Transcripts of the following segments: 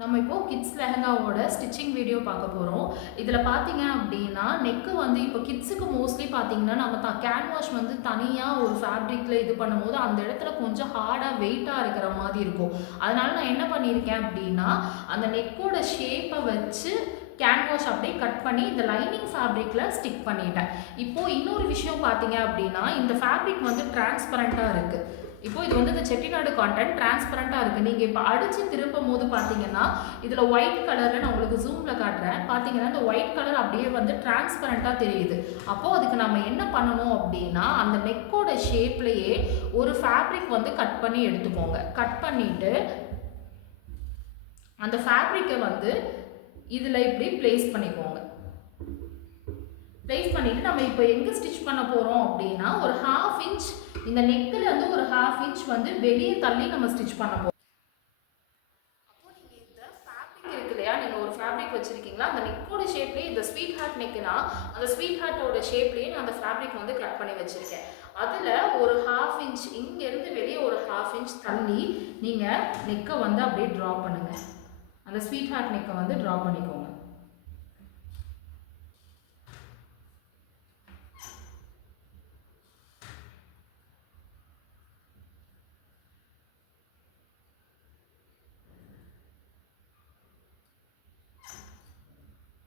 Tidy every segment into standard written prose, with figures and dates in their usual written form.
நம்ம இப்போ kids லெஹங்காவோட stitching video பார்க்க போகிறோம். இதில் பார்த்தீங்க அப்படின்னா நெக்கு வந்து இப்போ கிட்ஸுக்கு மோஸ்ட்லி பார்த்தீங்கன்னா நம்ம கேன்வாஷ் வந்து தனியாக ஒரு ஃபேப்ரிக்கில் இது பண்ணும்போது அந்த இடத்துல கொஞ்சம் ஹார்டாக வெயிட்டாக இருக்கிற மாதிரி இருக்கும். அதனால நான் என்ன பண்ணியிருக்கேன் அப்படின்னா அந்த நெக்கோட ஷேப்பை வச்சு கேன்வாஷ் அப்படியே கட் பண்ணி இந்த லைனிங் ஃபேப்ரிக்கில் ஸ்டிக் பண்ணிட்டேன். இப்போது இன்னொரு விஷயம் பார்த்தீங்க அப்படின்னா இந்த ஃபேப்ரிக் வந்து டிரான்ஸ்பரண்ட்டாக இருக்குது. இப்போ இது வந்து இந்த செட்டிநாடு காட்டன் டிரான்ஸ்பரண்ட்டாக இருக்குது. நீங்கள் இப்போ அடித்து திருப்பும் போது பார்த்தீங்கன்னா இதில் ஒயிட் கலரில் நான் உங்களுக்கு ஜூமில் காட்டுறேன். பார்த்தீங்கன்னா இந்த ஒயிட் கலர் அப்படியே வந்து டிரான்ஸ்பரண்ட்டாக தெரியுது. அப்போது அதுக்கு நம்ம என்ன பண்ணணும் அப்படின்னா அந்த நெக்கோட ஷேப்லேயே ஒரு ஃபேப்ரிக் வந்து கட் பண்ணி எடுத்துக்கோங்க. கட் பண்ணிவிட்டு அந்த ஃபேப்ரிக்கை வந்து இதில் இப்படி ப்ளேஸ் பண்ணிக்கோங்க. ப்ளேஸ் பண்ணிவிட்டு நம்ம இப்போ எங்கே ஸ்டிச் பண்ண போகிறோம் அப்படின்னா ஒரு 1/2 இன்ச் இந்த நெக்கில் வந்து ஒரு 1/2 இன்ச் வந்து வெளியே தள்ளி நம்ம ஸ்டிச் பண்ண போகிறோம். அப்போ நீங்கள் இந்த ஃபேப்ரிக் இருக்கு இல்லையா, நீங்கள் ஒரு ஃபேப்ரிக் வச்சுருக்கீங்களா, அந்த நெக்கோட ஷேப்லேயே இந்த ஸ்வீட் ஹார்ட் நெக்குனா அந்த ஸ்வீட் ஹார்ட்டோட ஷேப்லேயே நான் அந்த ஃபேப்ரிக் வந்து கட் பண்ணி வச்சுருக்கேன். அதில் ஒரு 1/2 இன்ச் இங்கேருந்து வெளியே ஒரு 1/2 இன்ச் தள்ளி நீங்கள் நெக்கை வந்து அப்படியே ட்ரா பண்ணுங்கள். அந்த ஸ்வீட் ஹார்ட் நெக்கை வந்து ட்ரா பண்ணிக்கோங்க.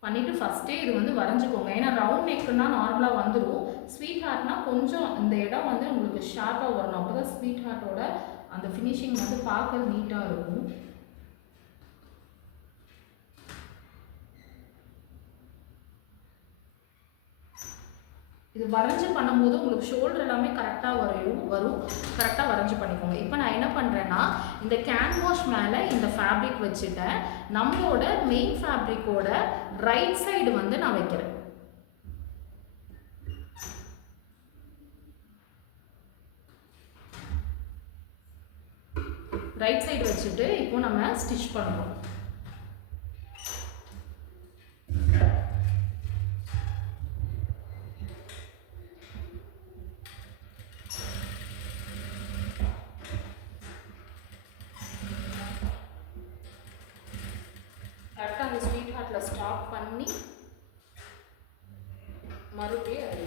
பண்ணிவிட்டு ஃபஸ்ட்டே இது வந்து வரைஞ்சிக்கோங்க. ஏன்னா ரவுண்ட் நெக்குன்னா நார்மலாக வந்துடும். ஸ்வீட் ஹார்ட்னா கொஞ்சம் இந்த இடம் வந்து உங்களுக்கு ஷார்ப்பாக வரணும். அப்போ தான் ஸ்வீட் ஹார்ட்டோட அந்த ஃபினிஷிங் வந்து பார்க்க நீட்டாக இருக்கும். இது வரைஞ்சி பண்ணும்போது உங்களுக்கு ஷோல்டர் எல்லாமே கரெக்டாக வரும். கரெக்டாக வரைஞ்சி பண்ணிக்கோங்க. இப்போ நான் என்ன பண்ணுறேன்னா இந்த கேன்வாஷ் மேலே இந்த ஃபேப்ரிக் வச்சுட்டேன். நம்மளோட மெயின் ஃபேப்ரிக்கோட ரைட் சைடு வந்து நான் வைக்கிறேன். ரைட் சைடு வச்சுட்டு இப்போ நம்ம ஸ்டிச் பண்ணுறோம். கரெக்டாக அந்த ஸ்வீட் ஹார்ட்டில் ஸ்டாப் பண்ணி மறுபடியும் அது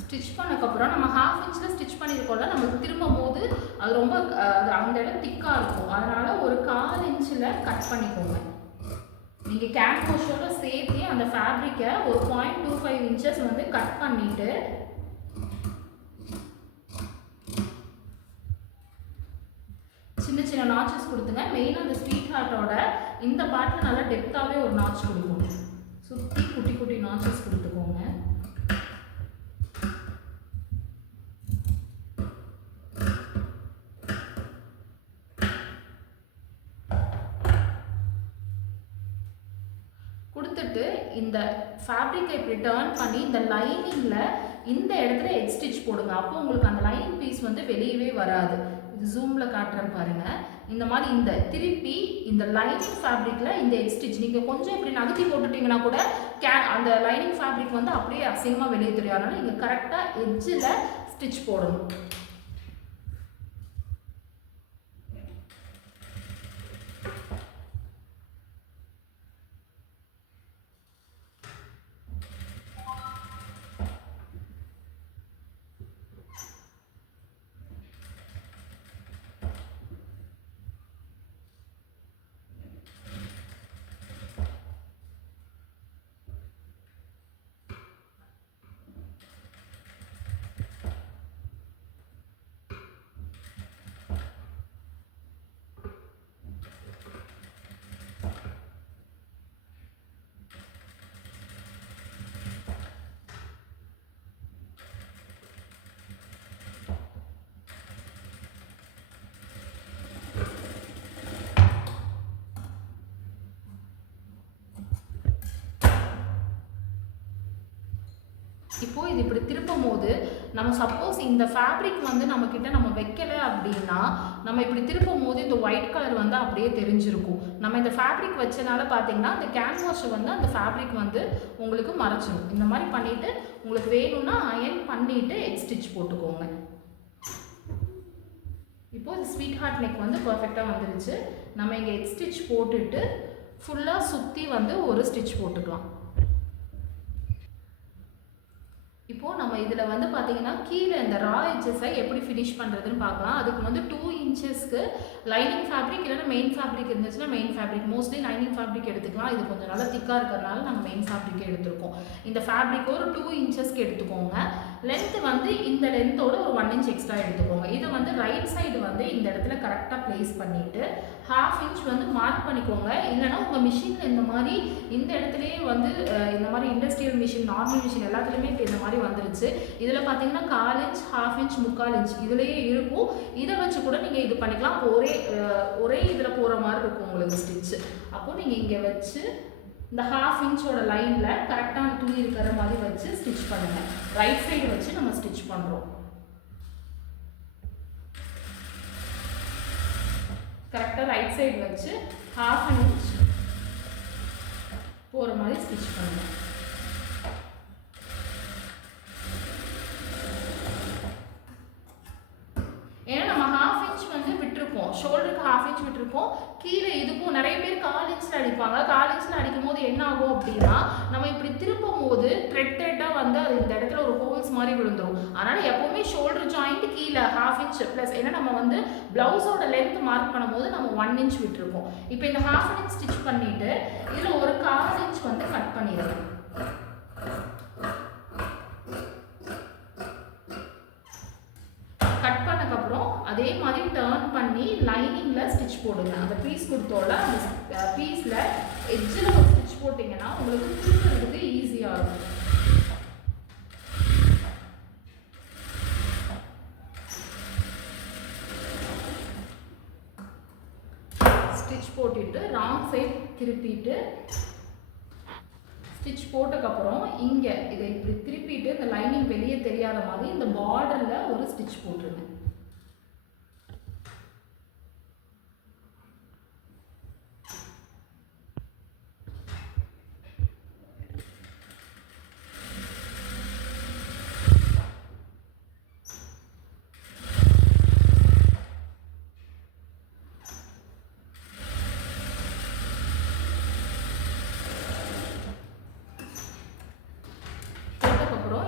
ஸ்டிச் பண்ணக்கப்புறம் நம்ம 1/2 இன்ச்சில் ஸ்டிச் பண்ணியிருக்கோம்ல, நமக்கு திரும்பும் போது அது ரொம்ப அந்த இடம் திக்காக இருக்கும். அதனால் ஒரு 1/4 இன்ச்சில் கட் பண்ணிக்கோங்க. நீங்கள் கேன்வாஷோட சேர்த்து அந்த ஃபேப்ரிக்கை ஒரு 0.25 இன்ச்சஸ் வந்து கட் பண்ணிவிட்டு சின்ன சின்ன நாச்சஸ் கொடுத்துங்க. மெயினாக அந்த ஸ்வீட் ஹார்ட்டோட இந்த பார்ட்டில் நல்லா டெப்த்தாகவே ஒரு நாச் கொடுக்கணும். சுற்றி குட்டி குட்டி நாச்சஸ் கொடுத்துக்கோங்க. கொடுத்துட்டு இந்த ஃபேப்ரிக்கை இப்படி டர்ன் பண்ணி இந்த லைனிங்கில் இந்த இடத்துல எட் ஸ்டிச் போடுங்க. அப்போ உங்களுக்கு அந்த லைனிங் பீஸ் வந்து வெளியவே வராது. இது ஜூமில் காட்டுறேன் பாருங்கள். இந்த மாதிரி இந்த திருப்பி இந்த லைனிங் ஃபேப்ரிக்கில் இந்த எட் ஸ்டிச் நீங்கள் கொஞ்சம் இப்படி நகர்த்தி போட்டுட்டிங்கன்னா கூட அந்த லைனிங் ஃபேப்ரிக் வந்து அப்படியே அசிங்கமாக வெளியே தெரியும். அதனால் நீங்கள் கரெக்டாக எட்ஜில் ஸ்டிச் போடணும். இப்போது இது இப்படி திருப்பும் போது நம்ம சப்போஸ் இந்த ஃபேப்ரிக் வந்து நம்மக்கிட்ட நம்ம வைக்கலை அப்படின்னா நம்ம இப்படி திருப்பும் போது இந்த ஒயிட் கலர் வந்து அப்படியே தெரிஞ்சிருக்கும். நம்ம இந்த ஃபேப்ரிக் வச்சனால பார்த்தீங்கன்னா அந்த கேன்வாஷை வந்து அந்த ஃபேப்ரிக் வந்து உங்களுக்கு மறைச்சிடும். இந்த மாதிரி பண்ணிவிட்டு உங்களுக்கு வேணும்னா அயன் பண்ணிவிட்டு எக் ஸ்டிச் போட்டுக்கோங்க. இப்போது இது ஸ்வீட் ஹார்ட் நெக் வந்து பர்ஃபெக்டாக வந்துருச்சு. நம்ம இங்கே எக் ஸ்டிச் போட்டுட்டு ஃபுல்லாக சுற்றி வந்து ஒரு ஸ்டிச் போட்டுக்கலாம். இப்போது நம்ம இதில் வந்து பார்த்திங்கன்னா கீழே இந்த ரா எட்ஜஸை எப்படி ஃபினிஷ் பண்ணுறதுன்னு பார்க்கலாம். அதுக்கு வந்து 2 இன்ச்சஸ்க்கு லைனிங் ஃபேப்ரிக் இல்லைன்னா மெயின் ஃபேப்ரிக் இருந்துச்சுன்னா main fabric, mostly lining fabric எடுத்துக்கலாம். இது கொஞ்சம் நல்லா திக்காக இருக்கிறதுனால நாங்கள் மெயின் ஃபேப்ரிக்கே எடுத்துருக்கோம். இந்த ஃபேப்ரிக் ஒரு 2 இன்ச்சஸ்க்கு எடுத்துக்கோங்க. லென்த்து வந்து இந்த லென்த்தோட ஒரு 1 இன்ச் எக்ஸ்ட்ரா எடுத்துக்கோங்க. இதை வந்து ரைட் சைடு வந்து இந்த இடத்துல கரெக்டாக ப்ளேஸ் பண்ணிவிட்டு 1/2 இன்ச் வந்து மார்க் பண்ணிக்கோங்க. இல்லைனா உங்கள் மிஷினில் இந்த மாதிரி இந்த இடத்துலையே வந்து இந்த மாதிரி இண்டஸ்ட்ரியல் மிஷின், நார்மல் மிஷின் எல்லாத்துலேயுமே இப்போ இந்த மாதிரி வந்துருச்சு. இதில் பார்த்தீங்கன்னா 1/4 இன்ச், 1/2 இன்ச், 3/4 இன்ச் இதுலேயே இருக்கும். இதை வச்சு கூட நீங்கள் இது பண்ணிக்கலாம். ஒரே இதில் போகிற மாதிரி இருக்கும் உங்களுக்கு ஸ்டிச்சு. அப்போது நீங்கள் இங்கே வச்சு இந்த 1/2 இன்ச்சோட லைனில் கரெக்டான துணி இருக்கிற மாதிரி வச்சு ஸ்டிச் பண்ணுங்கள். ரைட் சைடு வச்சு நம்ம ஸ்டிச் பண்ணுறோம். கரெக்டாக ரைட் சைடு வச்சு 1/2 இன்ச் போகிற மாதிரி ஸ்டிச் பண்ணுங்கள். ஏன்னா நம்ம 1/2 இன்ச் வந்து விட்டுருக்கோம், ஷோல்டருக்கு 1/2 இன்ச் விட்டுருக்கோம். கீழே இதுக்கும் நிறைய பேர் 1/4 இன்ச்சில் அடிப்பாங்க. 1/4 இன்ச்சில் அடிக்கும் போது என்ன ஆகும் அப்படின்னா நம்ம இப்படி திருப்பும் போது த்ரெட்டாக வந்து அது இந்த இடத்துல ஒரு ஹோல்ஸ் மாதிரி விழுந்துடும். அதனால் எப்போவுமே ஷோல்டர் ஜாயிண்ட் கீழே 1/2 இன்ச் ப்ளஸ் ஏன்னா நம்ம வந்து ப்ளவுஸோட லென்த் மார்க் பண்ணும்போது நம்ம 1 இன்ச் விட்டுருக்கோம். இப்போ இந்த 1/2 இன்ச் ஸ்டிச் பண்ணிவிட்டு இதில் ஒரு 1/4 இன்ச் வந்து கட் பண்ணிடுறேன். கட் பண்ணக்கப்புறம் அதே மாதிரி டர்ன் பண்ணி லைனிங்கில் ஸ்டிச் போடுங்க. அந்த பீஸ் கொடுத்தோட அந்த பீஸில் எட்ஜில் ஒரு ஸ்டிச் போட்டிங்கன்னா உங்களுக்கு திருப்புறதுக்கு ஈஸியாக இருக்கும். ஸ்டிச் போட்டுட்டு ராங் சைட் திருப்பிட்டு ஸ்டிச் போட்டதுக்கப்புறம் இங்கே இதை இப்படி திருப்பிட்டு இந்த லைனிங் வெளியே தெரியாத மாதிரி இந்த பார்டரில் ஒரு ஸ்டிச் போட்டுருங்க.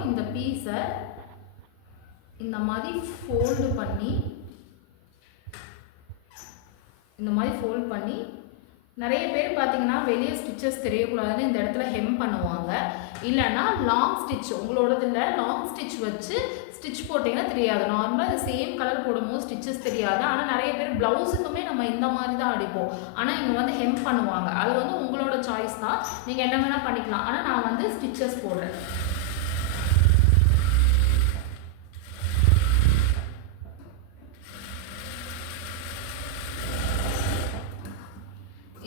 இந்த பீஸை இந்த மாதிரி ஃபோல்டு பண்ணி நிறைய பேர் பார்த்தீங்கன்னா வெளியே ஸ்டிச்சஸ் தெரியக்கூடாதுன்னு இந்த இடத்துல ஹெம் பண்ணுவாங்க. இல்லைன்னா லாங் ஸ்டிச் உங்களோடதில் லாங் ஸ்டிச் வச்சு ஸ்டிச் போட்டிங்கன்னா தெரியாது. நார்மலாக இது சேம் கலர் போடும்போது ஸ்டிச்சஸ் தெரியாது. ஆனால் நிறைய பேர் ப்ளவுஸுக்குமே நம்ம இந்த மாதிரி தான் அடிப்போம். ஆனால் இங்கே வந்து ஹெம் பண்ணுவாங்க. அது வந்து உங்களோட சாய்ஸ் தான், நீங்கள் என்ன வேணால் பண்ணிக்கலாம். ஆனால் நான் வந்து ஸ்டிச்சஸ் போடுறேன்.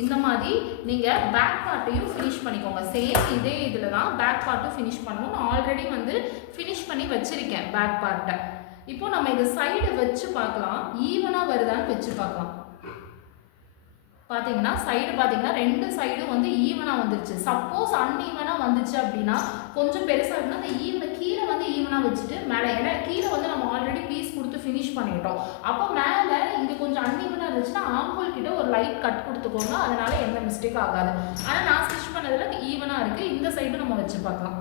இந்த மாதிரி நீங்கள் பேக் பார்ட்டையும் ஃபினிஷ் பண்ணிக்கோங்க. சேம் இதே இதில் தான் பேக் பார்ட்டும் ஃபினிஷ் பண்ணணும். நான் ஆல்ரெடி வந்து ஃபினிஷ் பண்ணி வச்சுருக்கேன் பேக் பார்ட்டை. இப்போது நம்ம இதை சைடு வச்சு பார்க்கலாம், ஈவனாக வருதான்னு வச்சு பார்க்கலாம். பார்த்தீங்கன்னா சைடு பார்த்தீங்கன்னா 2 சைடும் வந்து ஈவனாக வந்துருச்சு. சப்போஸ் அன்ஈவனாக வந்துச்சு அப்படின்னா கொஞ்சம் பெருசாக இருக்குன்னா அந்த கீழே வந்து ஈவனாக வச்சுட்டு மேலே, ஏன்னா கீழே வந்து நம்ம ஆல்ரெடி பீஸ் கொடுத்து ஃபினிஷ் பண்ணிட்டோம். அப்போ மேலே இங்கே கொஞ்சம் அன்ஈவனாக இருந்துச்சுன்னா ஆம்ஹோல் கிட்ட ஒரு லைட் கட் கொடுத்துக்கோங்க. அதனால எந்த மிஸ்டேக் ஆகாது. ஆனால் நான் ஸ்டிச் பண்ணதில் ஈவனாக இருக்குது. இந்த சைடும் நம்ம வச்சு பார்க்கலாம்.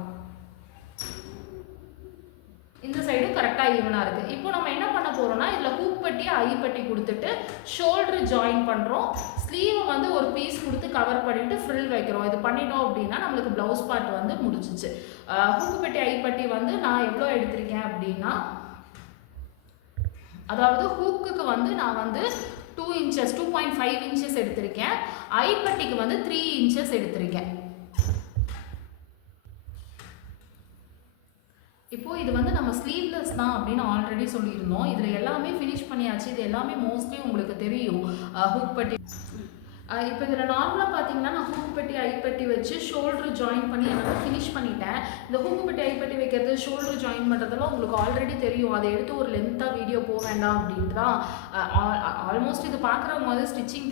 இந்த சைடும் கரெக்டாக ஈவனாக இருக்குது. இப்போ நம்ம என்ன பண்ண போகிறோம்னா இதில் ஹூக் பட்டி ஐப்பட்டி கொடுத்துட்டு ஷோல்டர் ஜாயின் பண்ணுறோம். ஸ்லீவை வந்து ஒரு பீஸ் கொடுத்து கவர் பண்ணிவிட்டு ஃப்ரில் வைக்கிறோம். இது பண்ணிட்டோம் அப்படின்னா நம்மளுக்கு ப்ளவுஸ் பார்ட் வந்து முடிச்சிச்சு. ஹூக் பட்டி ஐப்பட்டி வந்து நான் எவ்வளோ எடுத்திருக்கேன் அப்படின்னா, அதாவது ஹூக்குக்கு வந்து நான் வந்து 2 இன்ச்சஸ் 2.5 இன்ச்சஸ் எடுத்திருக்கேன். ஐப்பட்டிக்கு வந்து 3 இன்ச்சஸ் எடுத்திருக்கேன். இப்போது இது வந்து நம்ம ஸ்லீவ்லெஸ் தான் அப்படின்னு ஆல்ரெடி சொல்லியிருந்தோம். இதில் எல்லாமே ஃபினிஷ் பண்ணியாச்சு. இது எல்லாமே மோஸ்ட்லி உங்களுக்கு தெரியும். ஹூக் பட்டி இப்போ இதில் நார்மலாக பார்த்தீங்கன்னா நான் ஹூக் பட்டி பெட்டி ஐப்பட்டி வச்சு ஷோல்டர் ஜாயின் பண்ணி என்னால் ஃபினிஷ் பண்ணிட்டேன். இந்த ஹூக்கு பெட்டி ஐப்பட்டி வைக்கிறது ஷோல்டர் ஜாயின் பண்ணுறதெல்லாம் உங்களுக்கு ஆல்ரெடி தெரியும். அதை எடுத்து ஒரு லென்த்தாக வீடியோ போக வேண்டாம் அப்படின்ட்டு தான் ஆல்மோஸ்ட் இது பார்க்குறவங்க வந்து ஸ்டிச்சிங்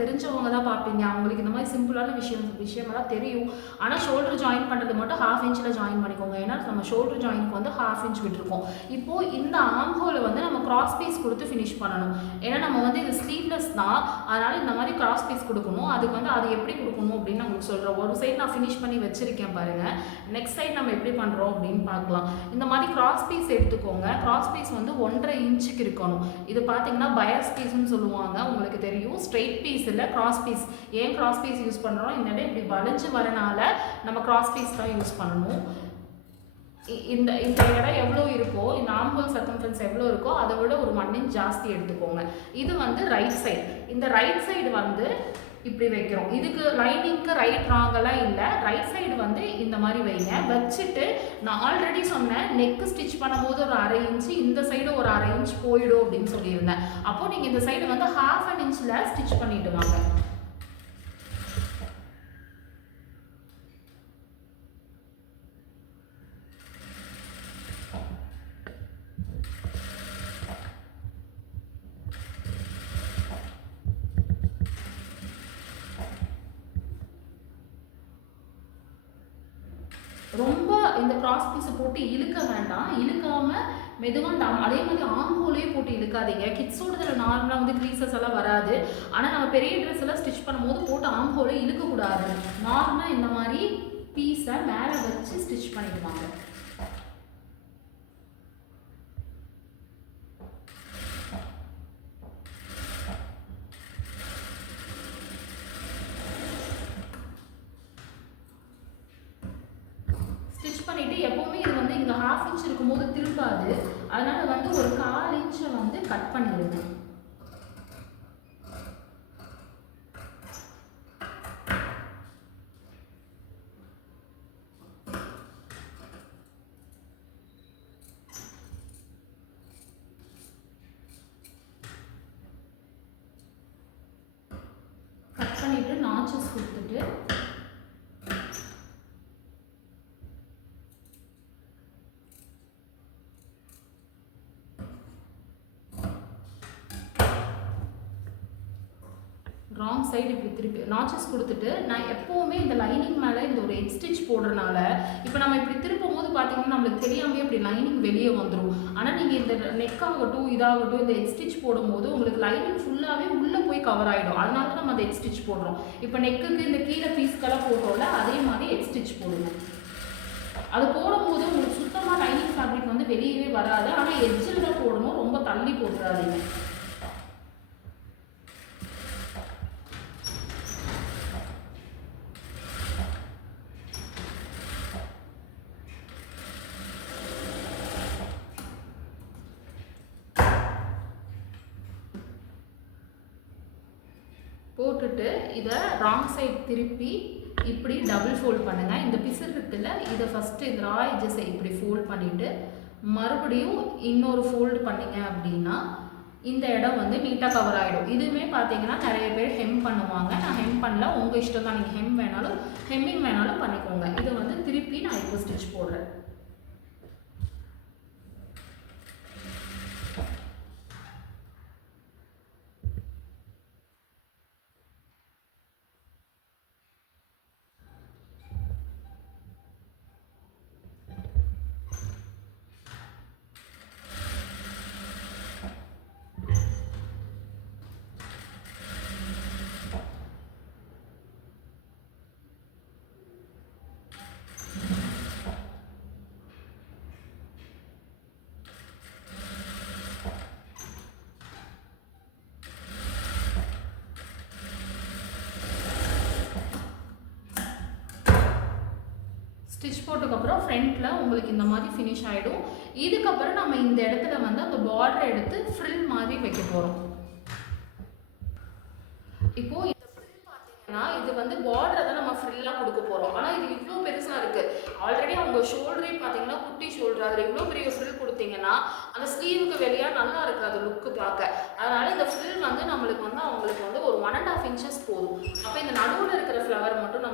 தெரிஞ்சவங்க தான் பார்ப்பீங்க. அவங்களுக்கு இந்த மாதிரி சிம்பிளான விஷயமெல்லாம் தெரியும். ஆனால் ஷோல்டர் ஜாயின் பண்ணுறது மட்டும் 1/2 இன்ச்சில் ஜாயின் பண்ணிக்கோங்க. ஏன்னா நம்ம ஷோல்டர் ஜாயினுக்கு வந்து 1/2 இன்ச் விட்டுருக்கோம். இப்போது இந்த ஆர்ம் ஹோலை வந்து நம்ம கிராஸ் பீஸ் கொடுத்து ஃபினிஷ் பண்ணணும். ஏன்னா நம்ம வந்து இது ஸ்லீவ்லெஸ் தான், அதனால் இந்த மாதிரி கிராஸ் பீஸ் கொடுக்கணும். அதுக்கு வந்து அது எப்படி கொடுக்கணும் அப்படின்னு நான் உங்களுக்கு சொல்கிறேன். ஒரு சைடு நான் ஃபினிஷ் பண்ணி வச்சுருக்கேன் பாருங்கள். நெக்ஸ்ட் சைடு நம்ம எப்படி பண்ணுறோம் அப்படின்னு பார்க்கலாம். இந்த மாதிரி கிராஸ் பீஸ் எடுத்துக்கோங்க. கிராஸ் பீஸ் வந்து 1.5 இன்ச்சுக்கு இருக்கணும். இது பார்த்தீங்கன்னா பயஸ் பீஸ்ன்னு சொல்லுவாங்க, உங்களுக்கு தெரியும். ஸ்ட்ரெயிட் பீஸ் இல்லை, கிராஸ் பீஸ். ஏன் கிராஸ் பீஸ் யூஸ் பண்ணுறோம்? இந்த இடம் இப்படி வளைஞ்சு வரனால நம்ம கிராஸ் பீஸ் தான் யூஸ் பண்ணணும். இந்த இடம் எவ்வளோ இருக்கோ, இந்த ஆர்ம் ஹோல் சர்க்கம்ஃபரன்ஸ் எவ்வளோ இருக்கோ அதை விட ஒரு 1 இன்ச் ஜாஸ்தி எடுத்துக்கோங்க. இது வந்து ரைட் சைடு. இந்த ரைட் சைடு வந்து இப்படி வைக்கிறோம். இதுக்கு லைனிங்க்கு ரைட் ராங்கெல்லாம் இல்லை. ரைட் சைடு வந்து இந்த மாதிரி வைங்க. வச்சுட்டு நான் ஆல்ரெடி சொன்னேன், நெக்கு ஸ்டிச் பண்ணும்போது ஒரு 1/2 இன்ச்சு, இந்த சைடு ஒரு 1/2 இன்ச் போயிடும் அப்படின்னு சொல்லியிருந்தேன். அப்போது நீங்கள் இந்த சைடு வந்து 1/2 இன்ச்சில் ஸ்டிச் பண்ணிட்டு வாங்க. ரொம்ப இந்த கிராஸ் பீஸை போட்டு இழுக்க வேண்டாம். இழுக்காமல் மெதுவாக அதே மாதிரி ஆர்ம் ஹோலே போட்டு இழுக்காதீங்க. கிட்ஸோடதில் நார்மலாக வந்து க்ரீசஸ் எல்லாம் வராது. ஆனால் நம்ம பெரிய ட்ரெஸ் எல்லாம் ஸ்டிச் பண்ணும்போது போட்டு ஆர்ம் ஹோலே இழுக்கக்கூடாது. நார்மலாக இந்த மாதிரி பீஸை மேலே வச்சு ஸ்டிச் பண்ணிடுவாங்க. ஸ்டிச் பண்ணிவிட்டு எப்போவுமே இது வந்து இங்கே 1/2 இன்ச் இருக்கும்போது திருப்பாது. அதனால் வந்து ஒரு 1/4 இன்ச்சை வந்து கட் பண்ணிடுங்க. கட் பண்ணிவிட்டு நாச்சஸ் கொடுத்துட்டு ராங் சைடு இப்படி திருப்பி நாச்சஸ் கொடுத்துட்டு, நான் எப்போவுமே இந்த லைனிங் மேலே இந்த ஒரு எட் ஸ்டிச் போடுறதுனால இப்போ நம்ம இப்படி திருப்பும் போது பார்த்தீங்கன்னா நம்மளுக்கு தெரியாமே இப்படி லைனிங் வெளியே வந்துடும். ஆனால் நீங்கள் இந்த நெக் ஆகட்டும் இதாகட்டும் இந்த எட் ஸ்டிச் போடும்போது உங்களுக்கு லைனிங் ஃபுல்லாகவே உள்ளே போய் கவர் ஆகிடும். அதனால தான் நம்ம அந்த எட் ஸ்டிச் போடுறோம். இப்போ நெக்குக்கு இந்த கீழே பீஸ்க்கெல்லாம் போடுறோம்ல, அதே மாதிரி எட் ஸ்டிச் போடுவோம். அது போடும்போது உங்களுக்கு சுத்தமாக லைனிங் ஃபேப்ரிக் வந்து வெளியவே வராது. ஆனால் எட்ஜில் தான் போடணும், ரொம்ப தள்ளி போட்டுறாதீங்க. போட்டுட்டு இதை ராங் சைட் திருப்பி இப்படி டபுள் ஃபோல்ட் பண்ணுங்கள். இந்த பிசர் இருக்குல்ல, இதை ஃபஸ்ட்டு இந்த ரா எட்ஜஸை இப்படி ஃபோல்ட் பண்ணிவிட்டு மறுபடியும் இன்னொரு ஃபோல்டு பண்ணிங்க அப்படின்னா இந்த இடம் வந்து நீட்டாக கவர் ஆகிடும். இதுவுமே பார்த்தீங்கன்னா நிறைய பேர் ஹெம் பண்ணுவாங்க. நான் ஹெம் பண்ணல, உங்கள் இஷ்டம் தான். நீங்கள் ஹெம் வேணாலும் ஹெம்மிங் வேணாலும் பண்ணிக்கோங்க. இதை வந்து திருப்பி நான் இப்போ ஸ்டிச் போடுறேன். ஸ்டிச் போட்டதுக்கப்புறம் ஃப்ரண்ட்டில் உங்களுக்கு இந்த மாதிரி ஃபினிஷ் ஆகிடும். இதுக்கப்புறம் நம்ம இந்த இடத்துல வந்து அந்த பார்டரை எடுத்து ஃப்ரில் மாதிரி வைக்க போகிறோம். இப்போது இந்த ஃப்ரில் பார்த்தீங்கன்னா இது வந்து பார்டரை தான் நம்ம ஃப்ரில்லாக கொடுக்க போகிறோம். ஆனால் இது இவ்வளோ பெருசாக இருக்குது. ஆல்ரெடி அவங்க ஷோல்டரே பார்த்தீங்கன்னா குட்டி ஷோல்டர், அதில் இவ்வளோ பெரிய ஃப்ரில் கொடுத்தீங்கன்னா அந்த ஸ்லீவுக்கு வெளியாக நல்லா இருக்காது லுக்கு பார்க்க. அதனால் இந்த ஃப்ரில் வந்து நம்மளுக்கு வந்து அவங்களுக்கு வந்து ஒரு 1.5 இன்ச்சஸ் போதும். அப்போ இந்த நடுவில் இருக்கிற ஃப்ளவர் மட்டும் நம்ம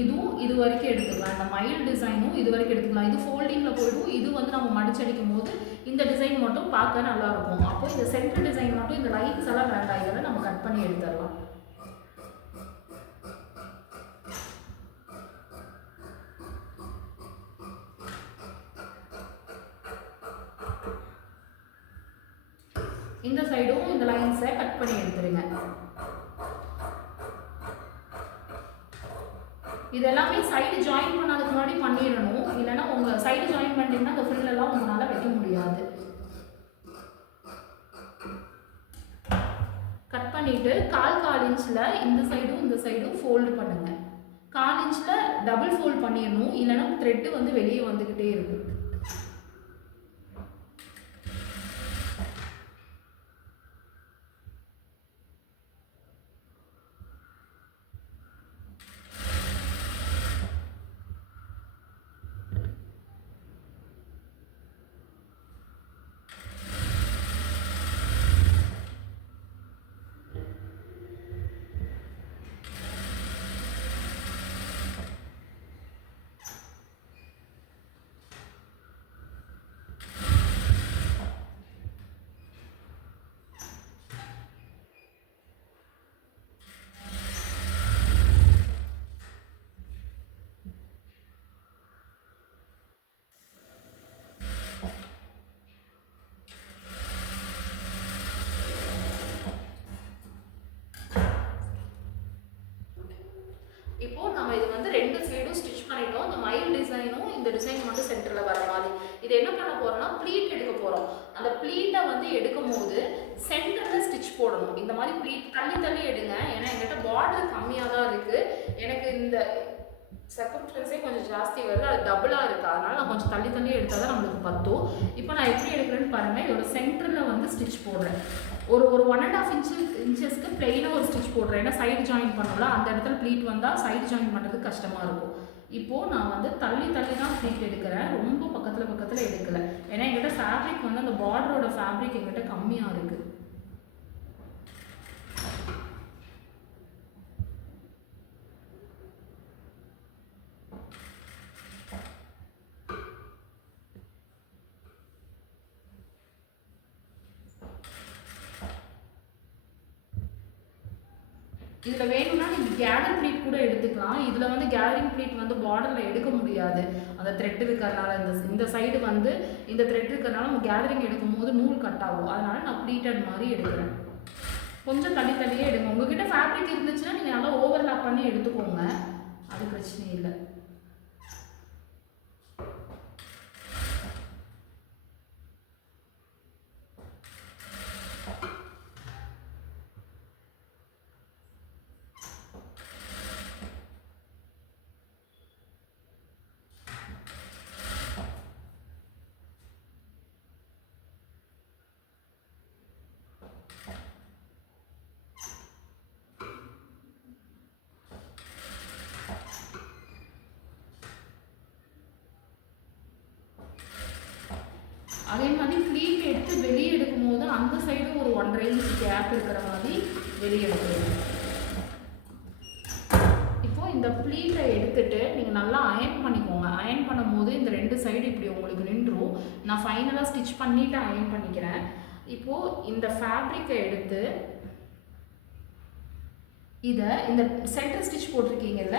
இதுவும் இது வரைக்கும் எடுத்துக்கலாம். இந்த மயில் டிசைனும் இது வரைக்கும் எடுத்துக்கலாம். இது ஃபோல்டிங்கில் போய்டும். இது வந்து நம்ம மடிச்சடிக்கும் போது இந்த டிசைன் மட்டும் பார்க்க நல்லாயிருக்கும். அப்போ இந்த சென்டர் டிசைன் மட்டும் இந்த லைன்ஸ் எல்லாம் வேண்டாம், இதெல்லாம் நம்ம கட் பண்ணி எடுத்துடலாம். இந்த சைடும் இந்த லைன்ஸை கட் பண்ணி எடுத்துருங்க. இது எல்லாமே சைடு ஜாயின் பண்ணாததுக்கு முன்னாடி பண்ணிடணும், இல்லைன்னா உங்கள் சைடு ஜாயின் பண்ணிட்டீங்கன்னா அந்த ஃப்ரில்லெல்லாம் உங்களால் வைக்க முடியாது. கட் பண்ணிவிட்டு கால் இன்ச்சில் இந்த சைடும் ஃபோல்டு பண்ணுங்கள். 1/4 இன்ச்சில் டபுள் ஃபோல்ட் பண்ணிடணும், இல்லைன்னா த்ரெட்டு வந்து வெளியே வந்துக்கிட்டே இருக்கும். இப்போ நம்ம இது வந்து 2 சைடும் ஸ்டிச் பண்ணிட்டோம். இந்த மயில் டிசைனும் இந்த டிசைன் மட்டும் சென்டரில் வர மாதிரி. இது என்ன பண்ண போறோம்னா ப்ளீட் எடுக்க போகிறோம். அந்த ப்ளீட்டை வந்து எடுக்கும் போது சென்டரில் ஸ்டிச் போடணும். இந்த மாதிரி ப்ளீட் தள்ளி எடுங்க. ஏன்னா என்கிட்ட பார்டர் கம்மியாக தான் இருக்குது. எனக்கு இந்த சர்க்கம்ஃபரன்ஸே கொஞ்சம் ஜாஸ்தி வருது, அது டபுளாக இருக்குது. அதனால் நான் கொஞ்சம் தள்ளி எடுத்தால் தான் நம்மளுக்கு பத்தும். இப்போ நான் எப்படி எடுக்கிறேன்னு பாருங்கள். இதோட சென்டரில் வந்து ஸ்டிச் போடுறேன். ஒரு 1.5 இன்ச்சஸ்க்கு பிளெயினாக ஒரு ஸ்டிச் போடுறேன். ஏன்னா சைடு ஜாயின் பண்ணல, அந்த இடத்துல ப்ளீட் வந்தால் சைடு ஜாயின் பண்ணுறதுக்கு கஷ்டமாக இருக்கும். இப்போது நான் வந்து தள்ளி தான் ப்ளீட் எடுக்கிறேன், ரொம்ப பக்கத்தில் எடுக்கலை. ஏன்னா எங்கிட்ட ஃபேப்ரிக் வந்து அந்த பார்டரோட ஃபேப்ரிக் எங்கிட்ட கம்மியாக இருக்குது. இதில் வேணும்னா நீங்கள் கேதர் ப்ளீட் கூட எடுத்துக்கலாம். இதில் வந்து கேதரிங் ப்ளீட் வந்து பார்டரில் எடுக்க முடியாது, அந்த த்ரெட் இருக்கிறனால. இந்த சைடு வந்து இந்த த்ரெட் இருக்கிறனால நம்ம கேதரிங் எடுக்கும் போது நூல் கட் ஆகும். அதனால் நான் ப்ளீட்டட் மாதிரி எடுக்கிறேன். கொஞ்சம் தள்ளியே எடுங்க. உங்ககிட்ட ஃபேப்ரிக் இருந்துச்சுன்னா நீங்கள் நல்லா ஓவர்லாப் பண்ணி எடுத்துக்கோங்க, அது பிரச்சனை இல்லை. அதே மாதிரி ப்ளீட் எடுத்து வெளியே எடுக்கும் போது அந்த சைடு ஒரு 1.5 இன்ச் கேப் இருக்கிற மாதிரி வெளியே எடுக்கணும். இப்போது இந்த ப்ளீட்டை எடுத்துகிட்டு நீங்கள் நல்லா அயன் பண்ணிக்கோங்க. அயன் பண்ணும் போது இந்த 2 சைடு இப்படி உங்களுக்கு நின்றும். நான் ஃபைனலாக ஸ்டிச் பண்ணிவிட்டு அயன் பண்ணிக்கிறேன். இப்போது இந்த ஃபேப்ரிக்கை எடுத்து இதை இந்த சென்டர் ஸ்டிச் போட்டிருக்கீங்கல்ல,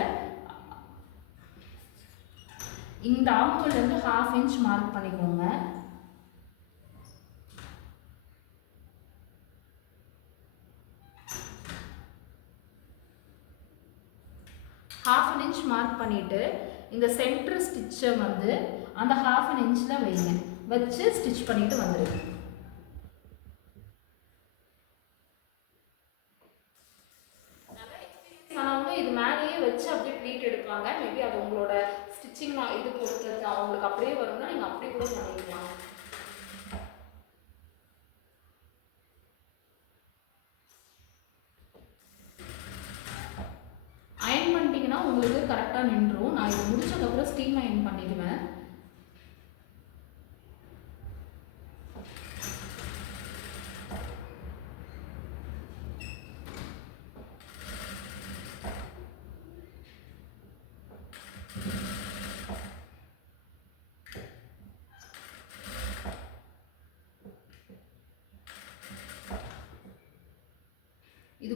இந்த ஆம்ஹோல்லேருந்து 1/2 இன்ச் மார்க் பண்ணிக்கோங்க. ½ இன்ச் மார்க் பண்ணிவிட்டு இந்த சென்டர் ஸ்டிச்சை வந்து அந்த ½ இன்ச்சில் வைங்க. வச்சு ஸ்டிச் பண்ணிவிட்டு வந்துடுங்க. நல்லா எக்ஸ்பீரியன்ஸ் ஆனவங்க இது மேலேயே வச்சு அப்படியே ப்ளீட் எடுப்பாங்க. மேபி அது உங்களோட ஸ்டிச்சிங் இது பொறுத்தது. அவங்களுக்கு அப்படியே வரும்னா நீங்கள் அப்படியே கூட பண்ணிக்கலாம். அயன் பண்ணிட்டீங்கன்னா உங்களுக்கு கரெக்டாக நின்றும். நான் இது முடிச்சதுக்கப்புறம் ஸ்டீம் அயன் பண்ணிடுவேன்.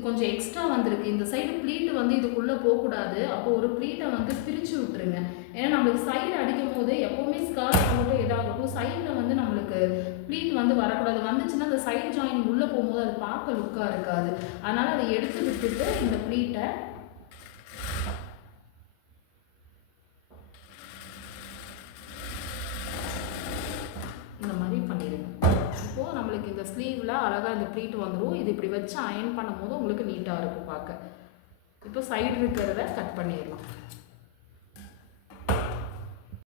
கொஞ்சம் எக்ஸ்ட்ரா வந்திருக்கு. இந்த சைடு ப்ளீட் வந்து இதுக்குள்ளே போகக்கூடாது. அப்போ ஒரு ப்ளீட்டை வந்து பிரித்து விட்டுருங்க. ஏன்னா நம்மளுக்கு சைடு அடிக்கும் போது எப்போவுமே ஸ்கர்ட் ஆகட்டும் எதாகட்டும் சைடில் வந்து நம்மளுக்கு ப்ளீட் வந்து வரக்கூடாது. வந்துச்சுன்னா அந்த சைடு ஜாயின் உள்ளே போகும்போது அது பார்க்க லுக்காக இருக்காது. அதனால் அதை எடுத்து விட்டுட்டு இந்த ப்ளீட்டை இந்த மாதிரி பண்ணிடுங்க. இப்போது நம்மளுக்கு இந்த ஸ்லீவில் அழகாக இந்த ப்ளீட் வந்துடும். இது இப்படி வச்சு அயன் பண்ணும்போது உங்களுக்கு நீட்டாக இருக்கும் பார்க்க. இப்போ சைடு இருக்கிறத கட் பண்ணிடலாம்.